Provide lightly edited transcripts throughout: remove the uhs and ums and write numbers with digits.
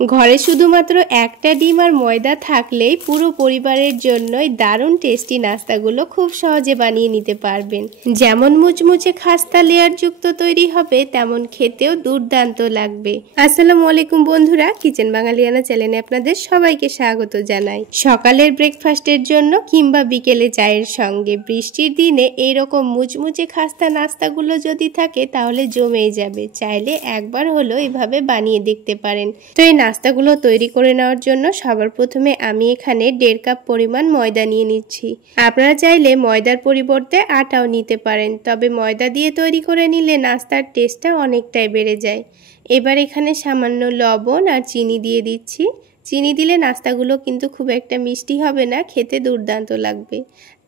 ঘরে শুধুমাত্র একটা ডিম আর ময়দা থাকলেই পুরো পরিবারের জন্যই দারুণ টেস্টি নাস্তাগুলো খুব সহজে বানিয়ে নিতে পারবেন। যেমন মুচমুচে খাস্তা লেয়ার যুক্ত তৈরি হবে, তেমন খেতেও দুর্দান্ত লাগবে। আসসালামু আলাইকুম বন্ধুরা, কিচেন বাঙালিয়ানা চ্যানেলে আপনাদের সবাইকে স্বাগত জানাই। সকালের ব্রেকফাস্টের জন্য কিংবা বিকেলে চায়ের সঙ্গে বৃষ্টির দিনে এইরকম মুচমুচে খাস্তা নাস্তাগুলো যদি থাকে তাহলে জমেই যাবে। চাইলে একবার হলো এভাবে বানিয়ে দেখতে পারেন। তো এই নাস্তাগুলো তৈরি করে নেওয়ার জন্য সবার প্রথমে আমি এখানে 1.5 কাপ পরিমাণ ময়দা নিয়ে নিচ্ছি। আপনারা চাইলে ময়দার পরিবর্তে আটাও নিতে পারেন, তবে ময়দা দিয়ে তৈরি করে নিলে নাস্তার টেস্টটা অনেকটাই বেড়ে যায়। এবার এখানে সামান্য লবণ আর চিনি দিয়ে দিচ্ছি। চিনি দিলে নাস্তাগুলো কিন্তু খুব একটা মিষ্টি হবে না, খেতে দুর্দান্ত লাগবে।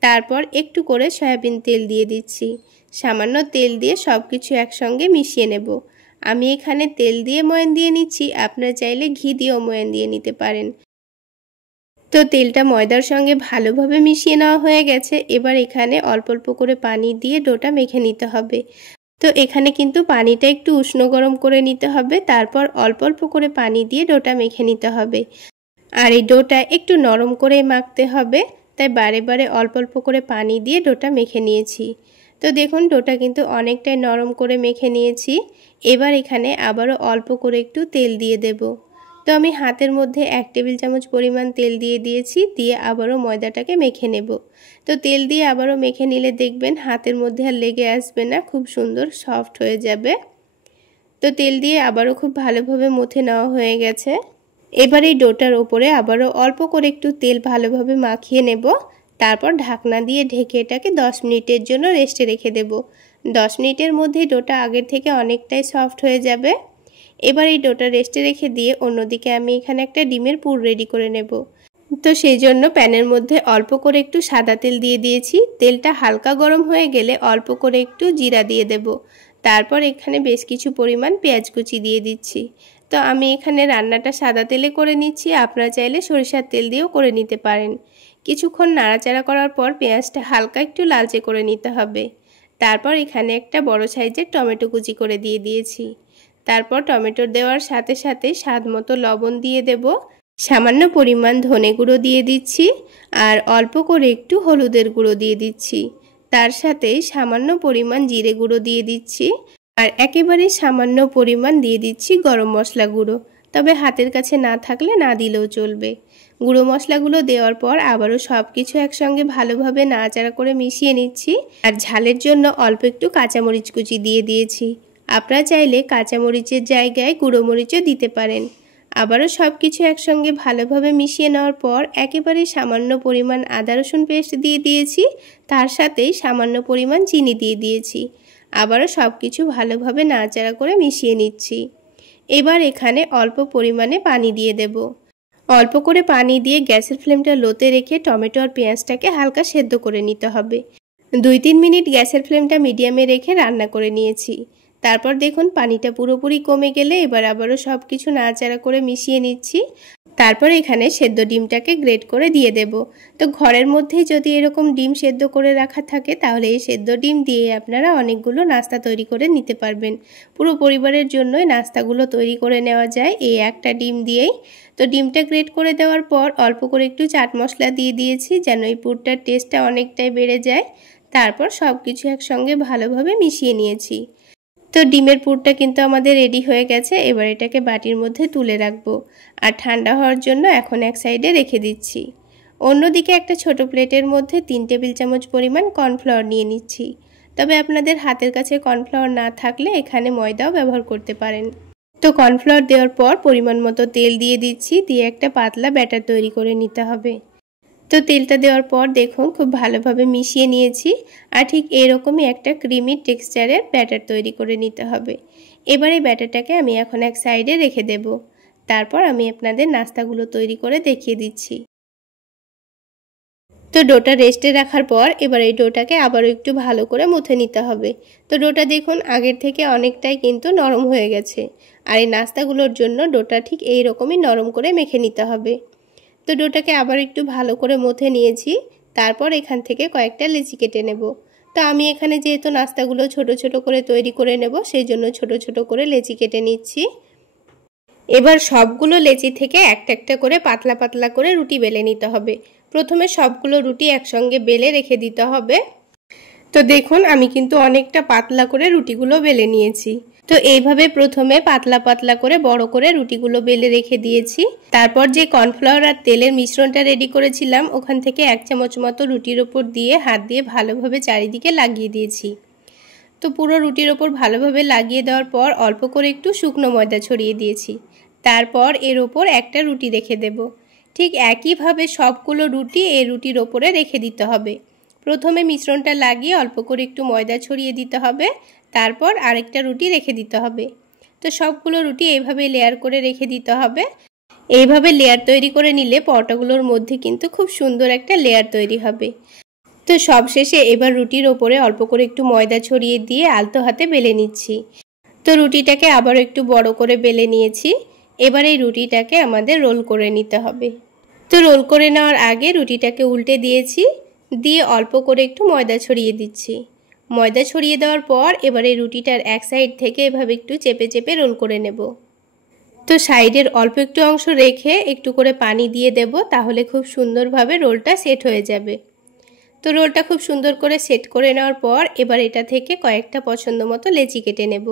তারপর একটু করে সয়াবিন তেল দিয়ে দিচ্ছি। সামান্য তেল দিয়ে সব কিছু একসঙ্গে মিশিয়ে নেব। আমি এখানে তেল দিয়ে ময়ান দিয়ে নিচ্ছি, আপনারা চাইলে ঘি দিয়েও ময়ান দিয়ে নিতে পারেন। তো তেলটা ময়দার সঙ্গে ভালোভাবে মিশিয়ে নেওয়া হয়ে গেছে। এবার এখানে অল্প অল্প করে পানি দিয়ে ডোটা মেখে নিতে হবে। তো এখানে কিন্তু পানিটা একটু উষ্ণ গরম করে নিতে হবে, তারপর অল্প অল্প করে পানি দিয়ে ডোটা মেখে নিতে হবে। আর এই ডোটা একটু নরম করে মাখতে হবে, তাই বারে বারে অল্প অল্প করে পানি দিয়ে ডোটা মেখে নিয়েছি। তো দেখুন ডোটা কিন্তু অনেকটাই নরম করে মেখে নিয়েছি। এবার এখানে আবারও অল্প করে একটু তেল দিয়ে দেব। তো আমি হাতের মধ্যে 1 টেবিল চামচ পরিমাণ তেল দিয়ে দিয়েছি, দিয়ে আবারও ময়দাটাকে মেখে নেব। তো তেল দিয়ে আবারও মেখে নিলে দেখবেন হাতের মধ্যে আর লেগে আসবে না, খুব সুন্দর সফট হয়ে যাবে। তো তেল দিয়ে আবারও খুব ভালোভাবে মথে নেওয়া হয়ে গেছে। এবার এই ডোটার ওপরে আবারও অল্প করে একটু তেল ভালোভাবে মাখিয়ে নেব। তারপর ঢাকনা দিয়ে ঢেকে এটাকে 10 মিনিটের জন্য রেস্টে রেখে দেব। 10 মিনিটের মধ্যেই ডোটা আগের থেকে অনেকটাই সফট হয়ে যাবে। এবার এই ডোটা রেস্টে রেখে দিয়ে অন্যদিকে আমি এখানে একটা ডিমের পুর রেডি করে নেব। তো সেই জন্য প্যানের মধ্যে অল্প করে একটু সাদা তেল দিয়ে দিয়েছি। তেলটা হালকা গরম হয়ে গেলে অল্প করে একটু জিরা দিয়ে দেব। তারপর এখানে বেশ কিছু পরিমাণ পেঁয়াজ কুচি দিয়ে দিচ্ছি। তো আমি এখানে রান্নাটা সাদা তেলে করে নিচ্ছি, আপনারা চাইলে সরিষার তেল দিয়েও করে নিতে পারেন। কিছুক্ষণ নাড়াচাড়া করার পর পেঁয়াজটা হালকা একটু লালচে করে নিতে হবে। তারপর এখানে একটা বড় সাইজের টমেটো কুচি করে দিয়ে দিয়েছি। তারপর টমেটো দেওয়ার সাথে সাথে স্বাদ মতো লবণ দিয়ে দেব। সামান্য পরিমাণ ধনে গুঁড়ো দিয়ে দিচ্ছি আর অল্প করে একটু হলুদের গুঁড়ো দিয়ে দিচ্ছি। তার সাথে সামান্য পরিমাণ জিরে গুঁড়ো দিয়ে দিচ্ছি আর একেবারে সামান্য পরিমাণ দিয়ে দিচ্ছি গরম মশলা গুঁড়ো, তবে হাতের কাছে না থাকলে না দিলেও চলবে। গুঁড়ো মশলাগুলো দেওয়ার পর আবারও সব কিছু একসঙ্গে ভালোভাবে নাড়াচাড়া করে মিশিয়ে নিচ্ছি। আর ঝালের জন্য অল্প একটু কাঁচামরিচ কুচি দিয়ে দিয়েছি। আপনারা চাইলে কাঁচামরিচের জায়গায় গুঁড়ো মরিচও দিতে পারেন। আবারও সব কিছু একসঙ্গে ভালোভাবে মিশিয়ে নেওয়ার পর একেবারে সামান্য পরিমাণ আদা রসুন পেস্ট দিয়ে দিয়েছি। তার সাথেই সামান্য পরিমাণ চিনি দিয়ে দিয়েছি। আবারও সব কিছু ভালোভাবে নাড়াচাড়া করে মিশিয়ে নিচ্ছি। এবার এখানে অল্প পরিমাণে পানি দিয়ে দেব। অল্প করে পানি দিয়ে গ্যাসের ফ্লেমটা লোতে রেখে টমেটো আর পেঁয়াজটাকে হালকা সেদ্ধ করে নিতে হবে। 2-3 মিনিট গ্যাসের ফ্লেমটা মিডিয়ামে রেখে রান্না করে নিয়েছি। তারপর দেখুন পানিটা পুরোপুরি কমে গেলে এবার আবারও সব কিছু নাড়াচাড়া করে মিশিয়ে নিচ্ছি। তারপর এখানে সেদ্ধ ডিমটাকে গ্রেট করে দিয়ে দেব। তো ঘরের মধ্যেই যদি এরকম ডিম সেদ্ধ করে রাখা থাকে তাহলে এই সেদ্ধ ডিম দিয়ে আপনারা অনেকগুলো নাস্তা তৈরি করে নিতে পারবেন। পুরো পরিবারের জন্যই নাস্তাগুলো তৈরি করে নেওয়া যায় এই একটা ডিম দিয়েই। তো ডিমটা গ্রেট করে দেওয়ার পর অল্প করে একটু চাট মশলা দিয়ে দিয়েছি, যেন এই পুরটার টেস্টটা অনেকটাই বেড়ে যায়। তারপর সব কিছু একসঙ্গে ভালোভাবে মিশিয়ে নিয়েছি। তো ডিমের পুরটা কিন্তু আমাদের রেডি হয়ে গেছে। এবার এটাকে বাটির মধ্যে তুলে রাখবো আর ঠান্ডা হওয়ার জন্য এখন এক সাইডে রেখে দিচ্ছি। অন্যদিকে একটা ছোট প্লেটের মধ্যে 3 টেবিল চামচ পরিমাণ কর্নফ্লাওয়ার নিয়ে নিচ্ছি। তবে আপনাদের হাতের কাছে কর্নফ্লাওয়ার না থাকলে এখানে ময়দাও ব্যবহার করতে পারেন। তো কর্নফ্লাওয়ার দেওয়ার পর পরিমাণ মতো তেল দিয়ে দিচ্ছি, দিয়ে একটা পাতলা ব্যাটার তৈরি করে নিতে হবে। তো তেলটা দেওয়ার পর দেখুন খুব ভালোভাবে মিশিয়ে নিয়েছি আর ঠিক এরকমই একটা ক্রিমি টেক্সচারের ব্যাটার তৈরি করে নিতে হবে। এবার এই ব্যাটারটাকে আমি এখন এক সাইডে রেখে দেব। তারপর আমি আপনাদের নাস্তাগুলো তৈরি করে দেখিয়ে দিচ্ছি। তো ডোটা রেস্টে রাখার পর এবার এই ডোটাকে আবারও একটু ভালো করে মুথে নিতে হবে। তো ডোটা দেখুন আগের থেকে অনেকটাই কিন্তু নরম হয়ে গেছে। আর এই নাস্তাগুলোর জন্য ডোটা ঠিক এই রকমই নরম করে মেখে নিতে হবে। তো ডোটাকে আবার একটু ভালো করে মথে নিয়েছি। তারপর এখান থেকে কয়েকটা লেচি কেটে নেব। তো আমি এখানে যেহেতু নাস্তাগুলো ছোট ছোট করে তৈরি করে নেব, সেই জন্য ছোট ছোট করে লেচি কেটে নিচ্ছি। এবার সবগুলো লেচি থেকে একটা একটা করে পাতলা পাতলা করে রুটি বেলে নিতে হবে। প্রথমে সবগুলো রুটি একসঙ্গে বেলে রেখে দিতে হবে। তো দেখুন আমি কিন্তু অনেকটা পাতলা করে রুটিগুলো বেলে নিয়েছি। তো এইভাবে প্রথমে পাতলা পাতলা করে বড় করে রুটিগুলো বেলে রেখে দিয়েছি। তারপর যে কর্নফ্লাওয়ার আর তেলের মিশ্রণটা রেডি করেছিলাম ওখান থেকে 1 চামচ মতো রুটির ওপর দিয়ে হাত দিয়ে ভালোভাবে চারিদিকে লাগিয়ে দিয়েছি। তো পুরো রুটির ওপর ভালোভাবে লাগিয়ে দেওয়ার পর অল্প করে একটু শুকনো ময়দা ছড়িয়ে দিয়েছি। তারপর এর ওপর একটা রুটি রেখে দেব। ঠিক একইভাবে সবগুলো রুটি এই রুটির ওপরে রেখে দিতে হবে। প্রথমে মিশ্রণটা লাগিয়ে অল্প করে একটু ময়দা ছড়িয়ে দিতে হবে, তারপর আরেকটা রুটি রেখে দিতে হবে। তো সবগুলো রুটি এইভাবে লেয়ার করে রেখে দিতে হবে। এইভাবে লেয়ার তৈরি করে নিলে পরোটাগুলোর মধ্যে কিন্তু খুব সুন্দর একটা লেয়ার তৈরি হবে। তো সবশেষে এবার রুটির ওপরে অল্প করে একটু ময়দা ছড়িয়ে দিয়ে আলতো হাতে বেলে নিচ্ছি। তো রুটিটাকে আবারও একটু বড় করে বেলে নিয়েছি। এবার এই রুটিটাকে আমাদের রোল করে নিতে হবে। তো রোল করে নেওয়ার আগে রুটিটাকে উল্টে দিয়েছি, দিয়ে অল্প করে একটু ময়দা ছড়িয়ে দিচ্ছি। ময়দা ছড়িয়ে দেওয়ার পর এবার এই রুটিটার এক সাইড থেকে এভাবে একটু চেপে চেপে রোল করে নেব। তো সাইডের অল্প একটু অংশ রেখে একটু করে পানি দিয়ে দেব, তাহলে খুব সুন্দরভাবে রোলটা সেট হয়ে যাবে। তো রোলটা খুব সুন্দর করে সেট করে নেওয়ার পর এবার এটা থেকে কয়েকটা পছন্দ মতো লেচি কেটে নেব।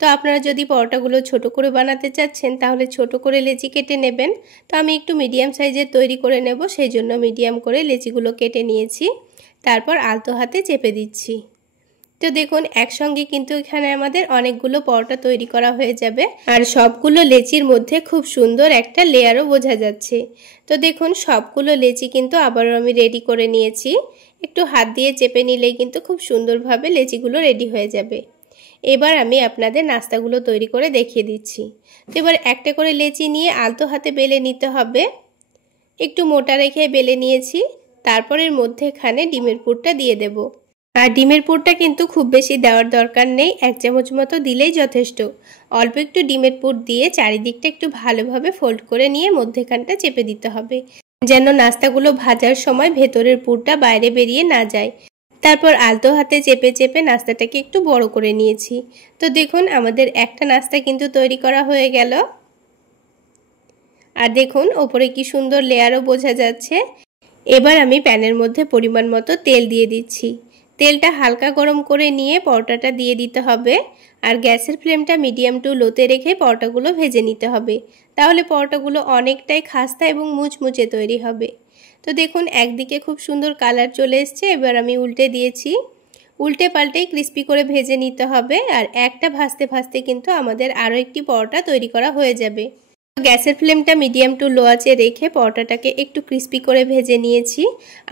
তো আপনারা যদি পরোটাগুলো ছোট করে বানাতে চাচ্ছেন তাহলে ছোট করে লেচি কেটে নেবেন। তো আমি একটু মিডিয়াম সাইজের তৈরি করে নেব, সেই জন্য মিডিয়াম করে লেচিগুলো কেটে নিয়েছি। তারপর আলতো হাতে চেপে দিচ্ছি। তো দেখুন একসঙ্গে কিন্তু এখানে আমাদের অনেকগুলো পরোটা তৈরি করা হয়ে যাবে, আর সবগুলো লেচির মধ্যে খুব সুন্দর একটা লেয়ারও বোঝা যাচ্ছে। তো দেখুন সবগুলো লেচি কিন্তু আবারও আমি রেডি করে নিয়েছি। একটু হাত দিয়ে চেপে নিলেই কিন্তু খুব সুন্দরভাবে লেচিগুলো রেডি হয়ে যাবে। এবার আমি আপনাদের নাস্তাগুলো তৈরি করে দেখিয়ে দিচ্ছি। তো এবার একটা করে লেচি নিয়ে আলতো হাতে বেলে নিতে হবে। একটু মোটা রেখে বেলে নিয়েছি। তারপর এর মধ্যে এখানে ডিমের পুরটা দিয়ে দেব। আর ডিমের পুরটা কিন্তু খুব বেশি দেওয়ার দরকার নেই, 1 চামচ মতো দিলেই যথেষ্ট। অল্প একটু ডিমের পুর দিয়ে চারিদিকটা একটু ভালোভাবে ফোল্ড করে নিয়ে মধ্যেখানটা চেপে দিতে হবে, যেন নাস্তাগুলো ভাজার সময় ভেতরের পুরটা বাইরে বেরিয়ে না যায়। তারপর আলতো হাতে চেপে চেপে নাস্তাটাকে একটু বড় করে নিয়েছি। তো দেখুন আমাদের একটা নাস্তা কিন্তু তৈরি করা হয়ে গেল। আর দেখুন ওপরে কি সুন্দর লেয়ারও বোঝা যাচ্ছে। এবার আমি প্যানের মধ্যে পরিমাণ মতো তেল দিয়ে দিচ্ছি। তেলটা হালকা গরম করে নিয়ে পরোটাটা দিয়ে দিতে হবে। আর গ্যাসের ফ্লেমটা মিডিয়াম টু লোতে রেখে পরোটাগুলো ভেজে নিতে হবে, তাহলে পরোটাগুলো অনেকটাই খাস্তা এবং মুচমুচে তৈরি হবে। তো দেখুন একদিকে খুব সুন্দর কালার চলে এসছে। এবার আমি উল্টে দিয়েছি। উল্টে পাল্টেই ক্রিস্পি করে ভেজে নিতে হবে। আর একটা ভাজতে ভাজতে কিন্তু আমাদের আরও একটি পরোটা তৈরি করা হয়ে যাবে। গ্যাসের ফ্লেমটা মিডিয়াম টু লো আঁচে রেখে পরোটাটাকে একটু ক্রিস্পি করে ভেজে নিয়েছি।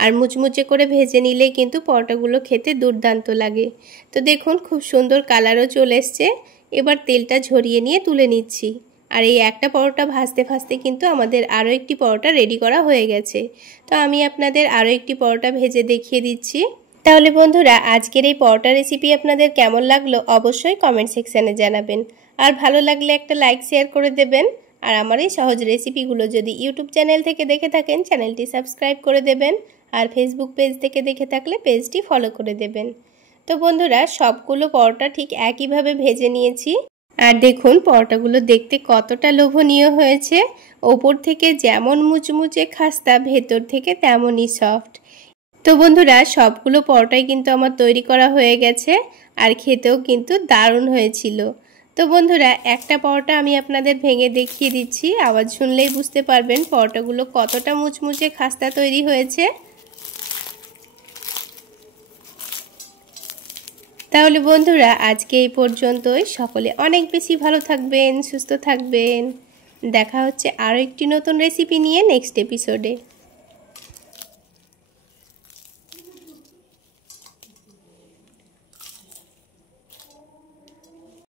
আর মুচমুচে করে ভেজে নিলে কিন্তু পরোটাগুলো খেতে দুর্দান্ত লাগে। তো দেখুন খুব সুন্দর কালারও চলে এসছে। এবার তেলটা ঝরিয়ে নিয়ে তুলে নিচ্ছি। আর এই একটা পরোটা ভাজতে ভাজতে কিন্তু আমাদের আরও একটি পরোটা রেডি করা হয়ে গেছে। তো আমি আপনাদের আরও একটি পরোটা ভেজে দেখিয়ে দিচ্ছি। তাহলে বন্ধুরা আজকের এই পরোটা রেসিপি আপনাদের কেমন লাগলো অবশ্যই কমেন্ট সেকশানে জানাবেন। আর ভালো লাগলে একটা লাইক শেয়ার করে দেবেন। আর আমার এই সহজ রেসিপিগুলো যদি ইউটিউব চ্যানেল থেকে দেখে থাকেন চ্যানেলটি সাবস্ক্রাইব করে দেবেন। আর ফেসবুক পেজ থেকে দেখে থাকলে পেজটি ফলো করে দেবেন। তো বন্ধুরা সবগুলো পরোটা ঠিক একইভাবে ভেজে নিয়েছি। আর দেখুন পরোটাগুলো দেখতে কতটা লোভনীয় হয়েছে। ওপর থেকে যেমন মুচমুচে খাস্তা, ভেতর থেকে তেমনই সফট। তো বন্ধুরা সবগুলো পরোটাই কিন্তু আমার তৈরি করা হয়ে গেছে। আর খেতেও কিন্তু দারুণ হয়েছিল। তো বন্ধুরা একটা পরোটা আমি আপনাদের ভেঙে দেখিয়ে দিচ্ছি। আওয়াজ শুনলেই বুঝতে পারবেন পরোটাগুলো কতটা মুচমুচে খাস্তা তৈরি হয়েছে। তাহলে বন্ধুরা আজকে এই পর্যন্তই। সকলে অনেক বেশি ভালো থাকবেন, সুস্থ থাকবেন। দেখা হচ্ছে আরও একটি নতুন রেসিপি নিয়ে নেক্সট এপিসোডে।